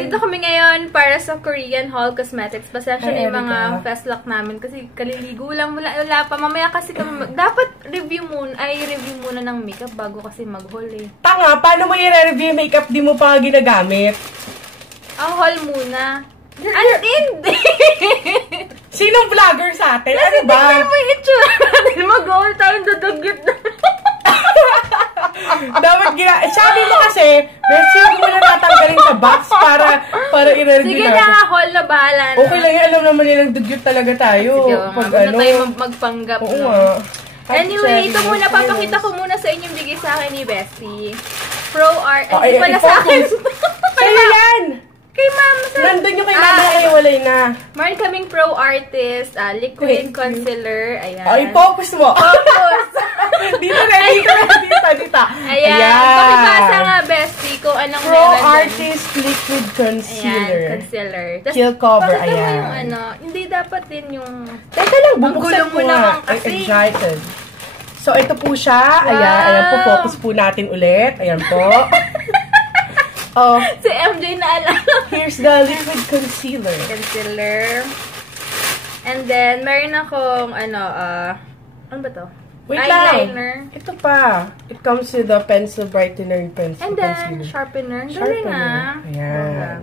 Dito kami ngayon para sa Korean Hall Cosmetics. Pasensya na yung mga fast lock namin kasi kaliligo lang. Wala pa. Mamaya kasi kami dapat review muna ng makeup bago kasi mag-haul eh. Tanga, paano mo i-review makeup di mo pa ginagamit? Ang haul muna. Hindi! Sinong vlogger sa atin? Ano ba? Kasi mo yung itsura natin. Mag-haul tayong dudugit na. Dapat sabi mo kasi, Bessie, mo na natanggalin sa box para i-review natin. Sige na, haul na bahala na. Okay lang yan. Alam naman nila nagdugyot talaga tayo. Sige, pag na tayo magpanggap. Oo nga. Anyway, ito muna. Papakita ko muna sa inyong bigay sa akin ni Bessie. Pro Art. Hindi pala sa akin. Sa'yo yan! Kay Mama. Nandun yung kay Mama ay walay na. Meron kaming Pro Artist, liquid concealer. Ayan. Ay, focus mo. Focus. Dito na. Ayan. Pakibasa nga, Bestie, kung anong Pro Artist Liquid Concealer. Ayan, concealer. Kill cover, ayan. Yung hindi dapat din yung... Teka lang, bubuksan mo na. I'm excited. So, ito po siya. Wow. Ayan po, focus po natin ulit. Ayan po. Si MJ na alam. Here's the liquid concealer. And then, meron akong, ano ba to? Wait eyeliner. Lang. Ito pa. It comes with the pencil brightener and pencil and then, concealer. Sharpener. Galing nga. Ayan.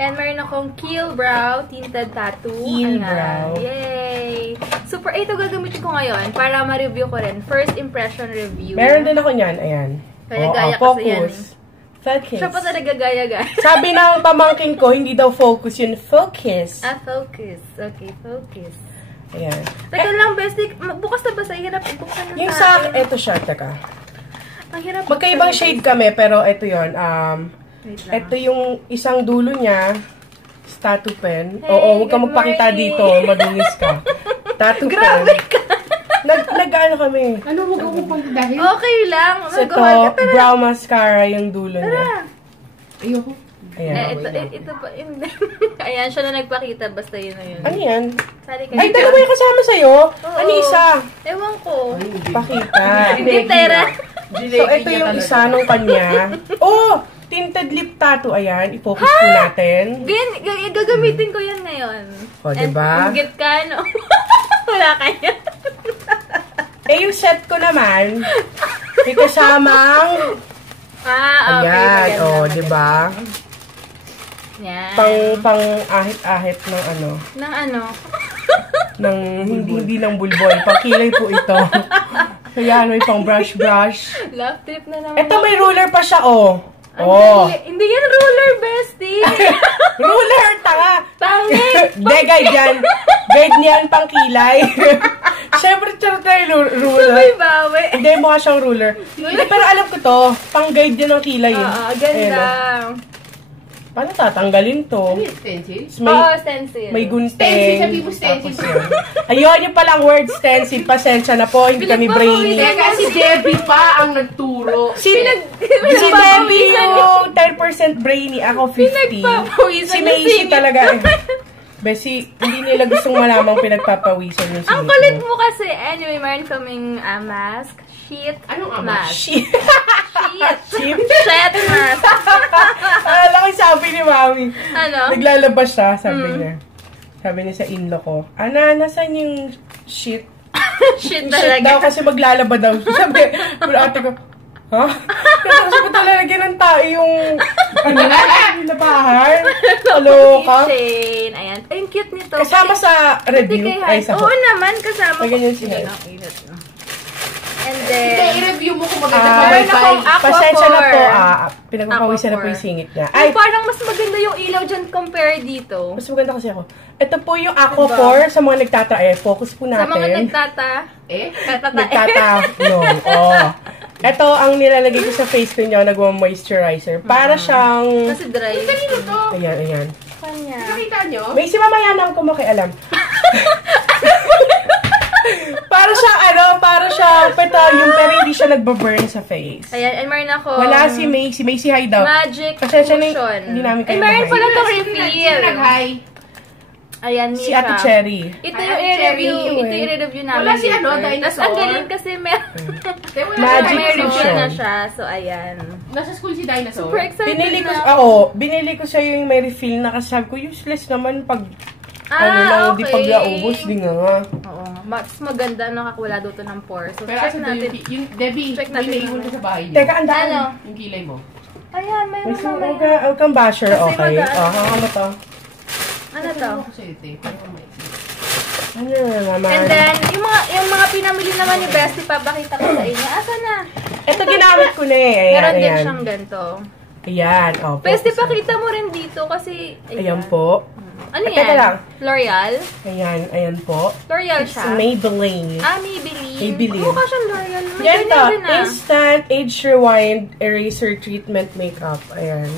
And meron akong Keel Brow Tinted Tattoo. Keel Brow. Yay! Super, ito gagamitin ko ngayon para ma-review ko rin. First impression review. Meron din ako niyan. Ayan. Gaya-gaya kasi yan eh. Focus. Siya pa talaga gaya-gaya. Sabi ng pamangkin ko, hindi daw focus yun. Focus. Focus. Okay, focus. Ayan. Teka lang, Bestie. Bukas na ba sa hirap? Buksan na yung sa akin, ito siya. Teka. Ang hirap. Magkaibang shade kami, pero ito yun. Ito yung isang dulo niya. Tattoo pen. Hey, huwag ka magpakita dito. Madungis ka. Tattoo pen. Grabe ka. Nag-ano kami. Ano, huwag akong pagdahil? Okay lang. So, ito, brow mascara yung dulo niya. Ayoko. Ayan. Ito pa. Ayan, siya na nagpakita. Basta yun na yun. Ano yan? Ay, dalawa yung kasama sa'yo? Ano isa? Ewan ko. Pakita. Hindi, tera. So, ito yung isa nung kanya. Tinted lip tattoo. Ayan, i-focus po natin. Gagamitin ko yan ngayon. Diba? Ungit ka, no? Wala kaya. Yung set ko naman, may kasamang... Okay. Ayan, diba? Yan. Pang-ahit-ahit ng ano. Ng ano? Ng hindi ng bulbol. Pang-kilay po ito. Kaya may pang-brush-brush. Love trip na naman. Ito may ruler pa siya, Hindi yan ruler, Bestie. Ruler, tanga. Tangin. Hindi, guide yan. Guide niyan, pang-kilay. Siyempre, charot na yung ruler. Sabay bawi. Hindi, mukha siyang ruler. Pero alam ko to, pang-guide yan ng kilay. Ganda. Paano tatanggalin to? Ano yung stencil? Stencil. May gunting. Stencil, sabi mo stencil. Ayun, yung palang word stencil. Pasensya na po, hindi kami brainy. Teka, si Debbie pa ang nagturo. Si Debbie yung 10% brainy. Ako 50. Si Macy talaga. Bessie, hindi nila gustong malamang pinagpapawisan yung singit mo. Ang kulit mo kasi. Anyway, meron kaming mask. Sheet. Anong mask? Sheet. Sheet mask. Alam ko sabi ni Mami. Ano? Naglalabas siya, sabi niya. Sabi niya sa in-law ko, nasaan yung sheet? Shit Sheet daw kasi maglalaba daw. Sabi, ate ko, ha? Kasi ko talaga ng tao yung yung labahan. Kaloka. Keychain. Ayan. Ay, yung cute nito. Kasama sa review. Ay, sa Oo naman, kasama ko. Ganyan siya. And then, i-review mo kung maganda pa wifi. Pasensya na po. Pinagpapawisan na po yung singit niya. Ay, parang mas maganda yung ilaw dyan compare dito. Mas maganda kasi ako. Ito po yung Aquaphor sa mga focus po natin. Sa mga Ito ang nilalagay ko sa face ko niya, nagwa-moisturizer. Para siyang... Kasi dry. Kanino to? Ayan. Kanya. Nakita nyo? May si mamaya na ako makialam. para siyang petroleum, pero hindi siya nagbaburn sa face. Ayan, and meron ako... Wala si Macy Hideout. Magic Potion. Potion. Hindi namin kayo meron pala ito refill. Nag-hi. Ayan, Si Ate Cherry. Ito Ay, yung Ate Cherry. i-review namin. Wala si ano, later. dinosaur. Tapos ang galing kasi Magic may review Fusion. na siya. So, ayan. Nasa school si Dinosaur. Super excited Binili ko sa yung may refill na kasi sabi ko, useless naman pag, di okay. pag naubos, di nga. Oo. Mas maganda, nakakawala doon ng pore. So, Pero check asa natin. yung Debbie, Check may natin naiwan naman. ka sa bahay niyo. Teka, ang daan. Ano? Yung kilay mo. Ayan, mayroon mamaya. Huwag kang basher, Kasi okay? mag-ano. Ano to? Ano to? Ako sa'yo, te. Parang may- Ano naman? And then, yung mga pinamili naman ni Bestie, papakita ko sa inyo. Asa na? Ito ginamit ko na eh. Ayan, Meron din ayan. siyang ganito. Ayan, oh. Bestie, focus. pakita mo rin dito kasi... Ayan po. Ano Teka yan? lang. L'Oreal? Ayan po. L'Oreal It's siya? Maybelline. Maybelline. Maybelline. Mukha siyang L'Oreal. May Yan to. ganyan din ah. Instant Age Rewind Eraser Treatment Makeup. Ayan.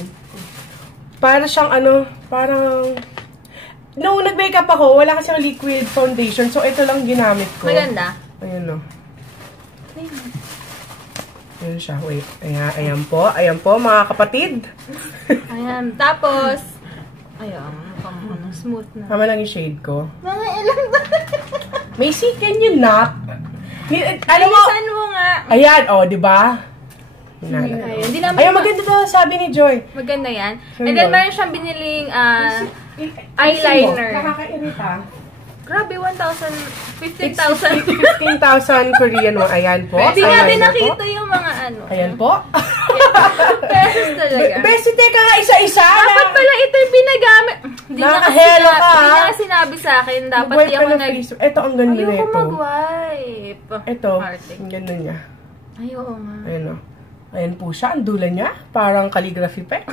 Para siyang parang... Nung nag-makeup ako, wala kasi liquid foundation. So, ito lang ginamit ko. Maganda. Ayan o. Ayan siya. Wait. Ayan po. Ayan po, mga kapatid. Ayan. Tapos, ayan. Mukhang smooth na. Tama lang yung shade ko. Mga ilang Macy, can you not? Alam mo, Bilisan mo nga. ayan, di ba? Ayun. Hindi naman Ayun, maganda to, sabi ni Joy. Maganda yan. Sure And then, yun. meron siyang biniling eyeliner. Nakakairita. Grabe, 15,000. 15,000 Korean won. Ayan po. Hindi natin Eyeliner po. nakita yung mga ano. Ayan po. Pesos talaga. Besi, teka nga isa-isa. Dapat pala ito yung binagamit. Hindi niya kasi Nakahelo ka, hindi niya ha? kasi sinabi sa akin. Dapat Mag-wipe di ka ako ng nag... face. Ito, ang ganda na Ayoko ito. mag-wipe. Ito, Arte. ang ganda niya. Ay, oo nga. Ayan o. Ayan po siya. Ang dula niya. Parang calligraphy pa.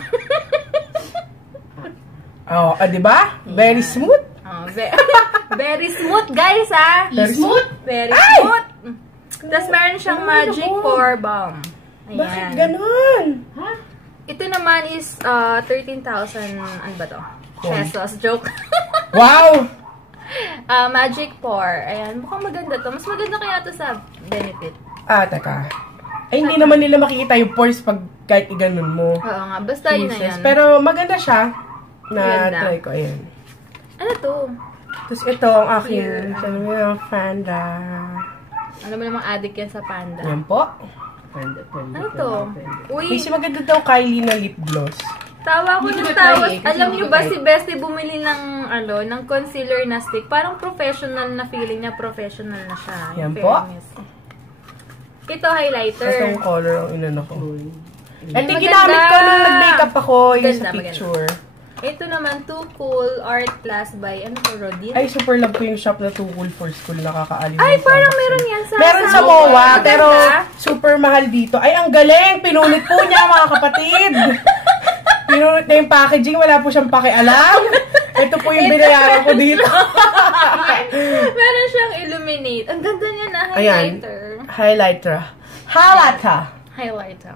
Di ba? Very smooth. Oh, very smooth, guys, ha? Very smooth? Very Ay! smooth. Tapos meron siyang Magic Pore Balm. Ayan. Bakit ganun? Ha? Ito naman is 13,000, ano ba to? Pesos. Joke. Wow! Magic Pore. Ayan. Mukhang maganda to. Mas maganda kaya to sa Benefit. Teka. Ay, hindi naman nila makikita yung pores pag kahit iganon mo. Oo nga. Basta yun na yan. Pero maganda siya. Maganda. Na-try ko. Ayan. Ano to? Tapos ito ang aking Here. Panda. Alam mo namang addict yan sa Panda. Ayan po. Ano to? Uy, Kasi maganda daw Kylie na lip gloss. tawa ko Hindi ng ko tawa. try eh, kasi Alam hindi niyo ko ba try. si Bestie bumili ng ng concealer na stick? Parang professional na feeling niya. Professional na siya. Yan In po. fairness. Ito highlighter. Itong color ang inano ko. Ito Maganda. ginamit ko nung nag-makeup ako yung Maganda, sa picture. Ito naman, Too Cool Art Class by, ano to, Rodin? Ay, super love ko yung shop na Too Cool for School. Nakakaaliw. Ay, parang meron yan sa... Meron sa MOA. MOA, Maganda. pero super mahal dito. Ay, ang galing! Pinunit po niya, mga kapatid! Pinunit na yung packaging, wala po siyang pakialam. Ito po yung binayaran ko dito. Meron siyang illuminate. Ang ganda niya na Ayan. highlighter. Highlighter.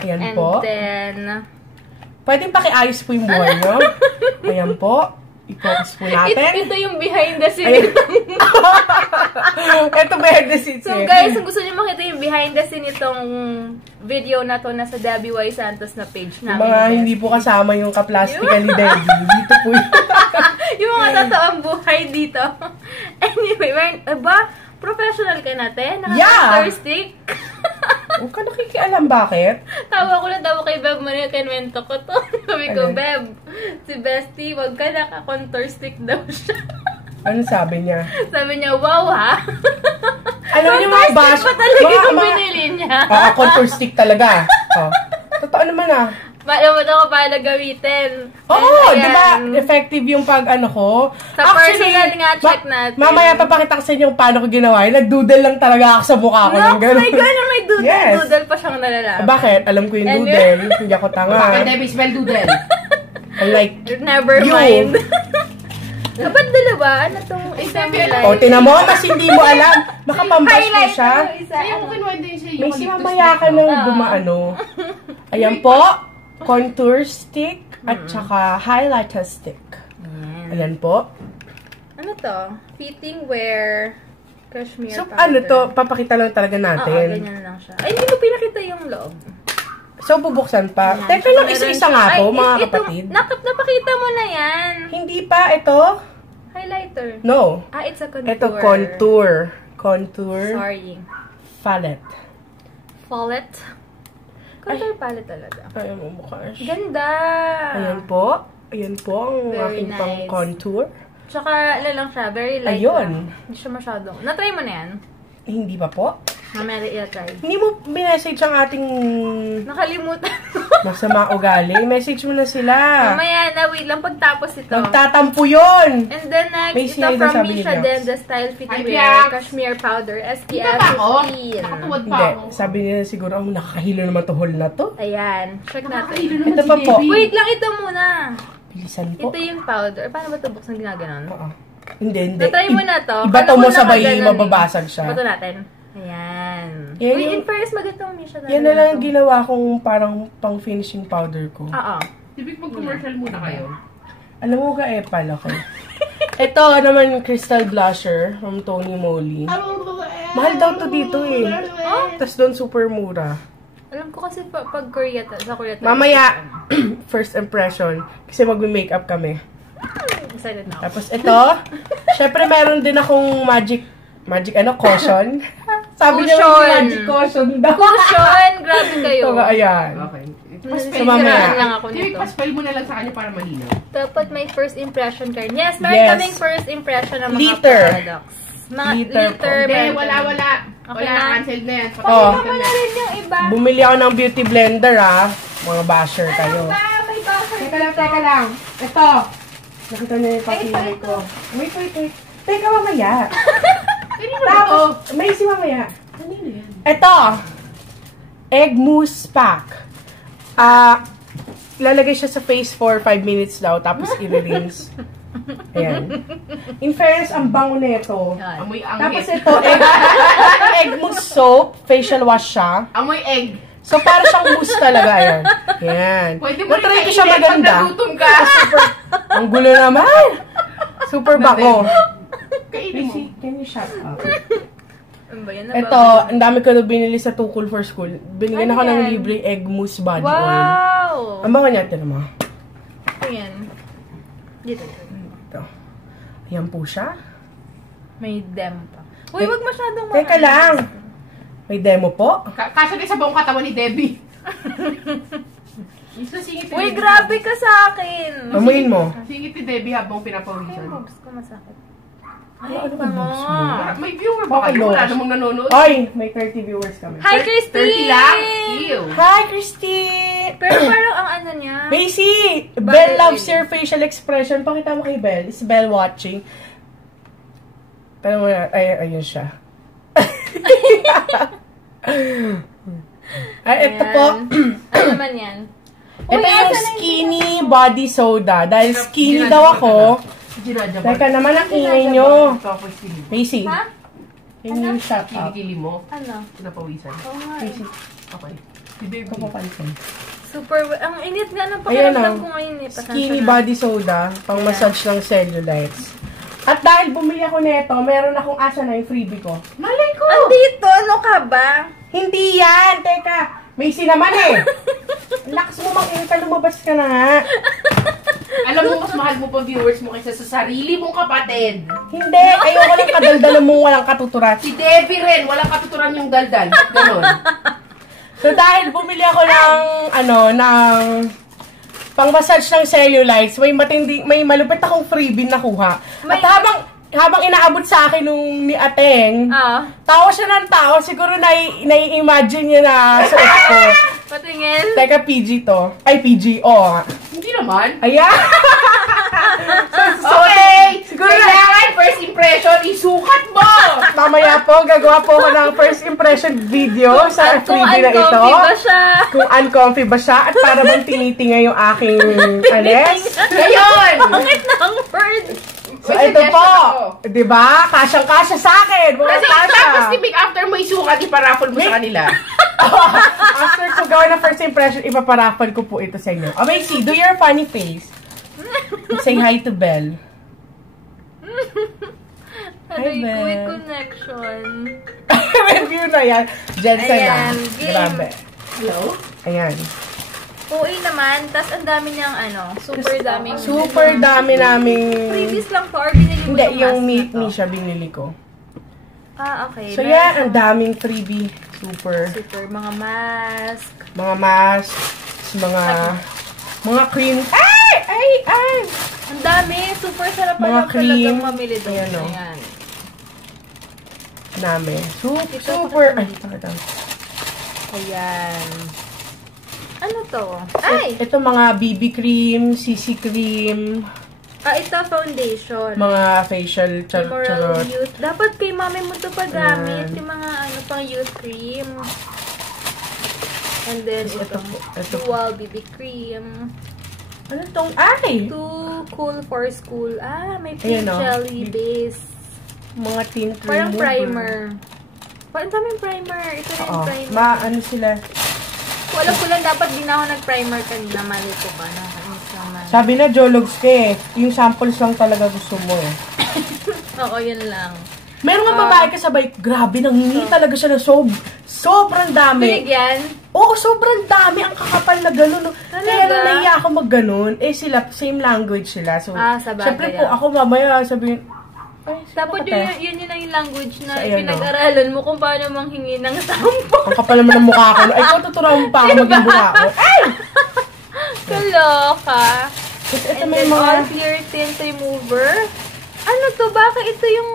Ayan And po. then... Pwedeng pakiayos po yung buhay nyo. Ayan po. I-focus po natin. Ito yung behind the scenes. Ito behind the scenes. So guys, kung gusto niyo makita yung behind the scene itong video na to, nasa Debbie Y. Santos na page namin. Mga hindi po kasama yung kaplastika ni Debbie. Dito po yun. Yung mga totoong buhay dito. Anyway, professional ka natin? Yeah! Stick. Huwag ka nakikialam bakit? Tawa ko lang kay Beb Maria, kinwento ko to. Sabi ko, Ano? Beb, si Bestie, wag ka naka-contour stick daw siya. Ano sabi niya? Sabi niya, wow ha? Alam niyo mga bash. Contour stick pa talaga yung binili niya. Contour stick talaga. Totoo naman Alam mo na ko paano gamitin. Oo, And di ba? ayan. Effective yung pag ano ko. Sa personal nga, check natin. Mamaya papakita ko sa inyo paano ko ginawa. Nag-doodle lang talaga ako sa mukha ko. No, ng ganun. my God, may doodle. Yes. Doodle pa siyang nalalaman. Bakit? Alam ko yung And doodle. Hindi ako tanga. Bakit Debbie spell doodle? Like, Never you. mind. Dapat dalawa? Ano tong isang O, tinan mo, mas hindi mo alam. Baka pambash mo siya. Kaya ko kinuwento yun sa'yo. May mamaya ka nang dumaano. Ayan po. Contour stick at saka highlighter stick. Ayan po. Ano to? Fitting wear cashmere So, powder. ano to, papakita lang talaga Oo, natin. ganyan lang siya. Ay, hindi mo pinakita yung loob. So, bubuksan pa. Ayan. Teka lang, Meron isa-isa siya. nga po, Ay, mga ito, kapatid. Napakita mo na yan. Hindi pa, ito. Highlighter. No. It's a contour. Ito, contour. Contour. Sorry. Palette. Palette. Contour palette talaga. Ay, mo mukha siya. Ganda! Ayan po. Ayan po ang Very aking pang nice. contour. Tsaka, lang siya. Very light Ayun. lang. Hindi siya masyadong. Na-try mo na yan? Hindi ba po? Mamaya i-try. Hindi mo minessage ang ating Nakalimutan. masama ugali. Message mo na sila. Mamaya na, wait lang pagtapos ito. Nagtatampo yun! And then next, May ito sinay daw from sabi ni Misha Bianx. Denda Style Fit Hi, Wear Bianx! Cashmere Powder Kita SPF ba ako? 15. Nakatuwad pa Hindi. ako. Sabi niya siguro, nakakahilo naman to hole na to. Ayan. Check Nakakahilo natin. naman Ito si pa po. Debbie. Wait lang, ito muna. Bilisan po. Ito yung powder. Paano ba ito buksan ginaganon? Oo. Hindi. Na-try mo na to. Iba to Kala mo ko sabay, nakaganon eh. mababasag siya. Bato natin. Ayan. Yan Wait, yung- in fairness, magandang Misha na. Yan na lang ang ginawa kong parang pang finishing powder ko. Oo. Sibig mag-commercial muna kayo. Alam mo ka, Epal, okay? Ito naman, Crystal Blusher from Tony Moly. Mahal daw to dito eh. Oh? Tapos doon super mura. Alam ko kasi pag Korea, sa Korea. Mamaya, first impression. Kasi mag-makeup kami. Excited na ako. Tapos ito, syempre meron din akong magic caution. Sabi niya may Cushion. magic caution daw. Cushion! Grabe kayo. So, ayan. Okay. So, mamaya. lang ako Sibig, nito. paspel mo na lang sa kanya para malinaw. Dapat may first impression card. Yes, meron Yes. kaming first impression ng mga Liter. products. Mga Liter liter. po. Hindi, meron wala. Okay Wala, na? cancel na yan. Oh. Pakita mo na rin yung iba. Bumili ako ng beauty blender ah. Mga basher kayo. Ano ba? May buffer Teka lang. Ito. Nakita niyo yung papilay ito. ko. Wait. Teka, mamaya. Kanino ba to? Tapos, may isi mamaya. Kanino yan? Ito. Egg mousse pack. Lalagay siya sa face for 5 minutes daw. Tapos i-rinse. Ayan. In fairness, ang bango nito. Yan. Amoy Tapos angin. ito, egg mousse soap. Facial wash siya. Amoy egg. So, para siyang mousse talaga. Ayan. Ayan. Pwede mo rin Na-try ko siya kainin pag maganda. nagutom ka. Ang gulo naman. Super bako. Kainin mo. Can you shut up? Ano ba yan? Ito, ang dami ko na binili sa Too Cool for School. Binigyan Ano ako ng yan? libreng egg mousse body oil. Wow! Ang bango niya, tinan mo. Ito yan. Dito. Ito. Ayan po siya. May dem pa. Uy, wag masyadong Teka lang. May demo po. Kasya din sa buong katawan ni Debbie. Singit ni Uy, Debbie. grabe ka sa akin! Amuin mo. Singit ni Debbie habang Ay, pinapawisan. boobs ko masakit. Ano ba boobs mo? May viewer ba kayo? Wala namang nanonood. Ay, may 30 viewers kami. Hi, Christine! 30 lang? Ew. Hi, Christy! Pero parang ang ano niya... Macy! Bakit? Belle loves your facial expression. Pakita mo kay Belle. Is Belle watching? Pero ayun siya. Ay, ito po. Ano naman yan? Ito Uy, yung asan na skinny body soda. Dahil skinny daw ako. Ginadya Teka naman ang ingay nyo. Tapos sili. Macy, Ha? can you shut up? Kilikili mo. Ano? Pinapawisan. Oo nga eh. Macy, Okay. Si Debbie. ito po pansin. Super... Ang init nga ng Ayan pakiramdam o. ko ngayon eh. Pasensya Skinny na. body soda. Pang massage ng cellulites. At dahil bumili ako nito, meron akong asa na yung freebie ko. Malay ko! Andito! Ano ka ba? Hindi yan! Teka! Macy naman eh! Lakas mo makita, lumabas ka na nga. Alam mo, mas mahal mo pa viewers mo kaysa sa sarili mong kapatid. Hindi! Ayoko lang kadaldalan mo walang katuturan. Si Debbie rin, walang katuturan yung daldal. Ganon. So dahil bumili ako ng pang-massage ng cellulites, may malupit akong freebie nakuha. At habang inaabot sa akin nung ni Ateng, tawa siya ng tawa, siguro nai-imagine niya na suot ko. Patingin. Teka, PG to. Ay, PG, oo. Hindi naman. Ayan! Okay! Siguro na, Kailangan first impression, isukat mo! mamaya po, gagawa po ako ng first impression video sa Kung freebie na ito. uncomfy ba siya? Kung uncomfy ba siya at para bang tinitinga yung aking alis. Ngayon! Bakit ng word? So, May ito po. suggestion Diba? Kasyang-kasya sa akin. Mga Kasi kasya. tapos tibig after mo isukat, iparaffle mo sa kanila. After ko gawa ng first impression, ipaparaffle ko po ito sa inyo. Oh, Macy, do your funny face. Say hi to Belle. Ano Hi, yung Belle. quick connection? Review na yan. Jensen na. Ayan, game. Grabe. Hello? Ayan. OA naman, tas ang dami niyang super daming... Super dami naming... Freebies lang to, or binili mo Hindi, yung yung mask na to? Misha binili ko. Ah, okay. So yan, ang daming freebie. Super. Mga mask. Mga masks, mga cream. Ay! Ang dami. Super sarap Mga lang cream. talagang mamili doon. Ayan, oh. Ayan. Dami. Ito, Super. Ay, pakita mo pakita. Ayan. Ano to? Ay! Ito mga BB cream, CC cream, Ito foundation. mga facial Moral charot. Youth. Dapat kay mami mo to pa gamit. Ayan. Yung mga pang youth cream. And then, ito. Ito. Dual BB cream. Ano tong? Ay! Too cool for school. May Ayan, pink oh. jelly base. Mga tint Parang remover. primer. Parang daming primer. Ito rin Oo. primer. Ano sila? Wala ko lang dapat din ako nag-primer kanina. Mali ko ba? Nakainis naman. Sabi na, Jologs ka eh. Yung samples lang talaga gusto mo eh. Oo, yun lang. Meron nga babae kasabay, grabe, nangingi talaga siya na sobrang dami. Binigyan? Oo, sobrang dami. Ang kakapal na gano'n. No? Kaya nung naiya ako mag-ganon, sila, same language sila. So, sa bagay. syempre po, ako mamaya sabihin, Dapat yun yung language na So, ayan, pinag-aralan mo kung paano manghingi ng sample. ang kapal naman ng mukha ko. Ay, ikaw tuturuan mo pa ako maging mukha ko. Ay! Kaloka. Ito And may then, mga... all clear tint remover. Ano to? Baka ito yung...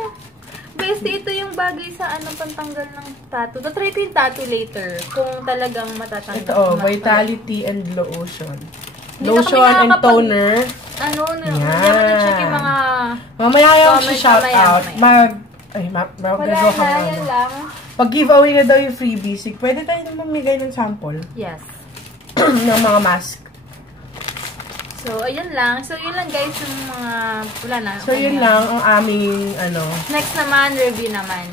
Bestie, ito yung bagay sa pantanggal ng tattoo. Try ko yung tattoo later. Kung talagang matatanggal. Ito, Vitality and Lotion. Hindi na kami Lotion and nakakapag- toner. Hindi naman na-check yung mga... Mamaya yung Comment shout mamaya, out. mamaya. Gagawa ka Wala na, mo. yan lang. Pag giveaway na daw yung freebies, pwede tayo na mamigay ng sample Yes. ng mga mask. So, ayun lang. So, yun lang guys yung mga... Wala na. So, yun lang ang aming, Next naman, review naman.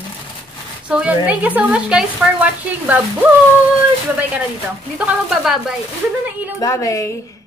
So, yun. Review. Thank you so much guys for watching. Babush! Babay ka na dito. Dito ka magbababay. Ang ganda ng ilaw. Bye-bye!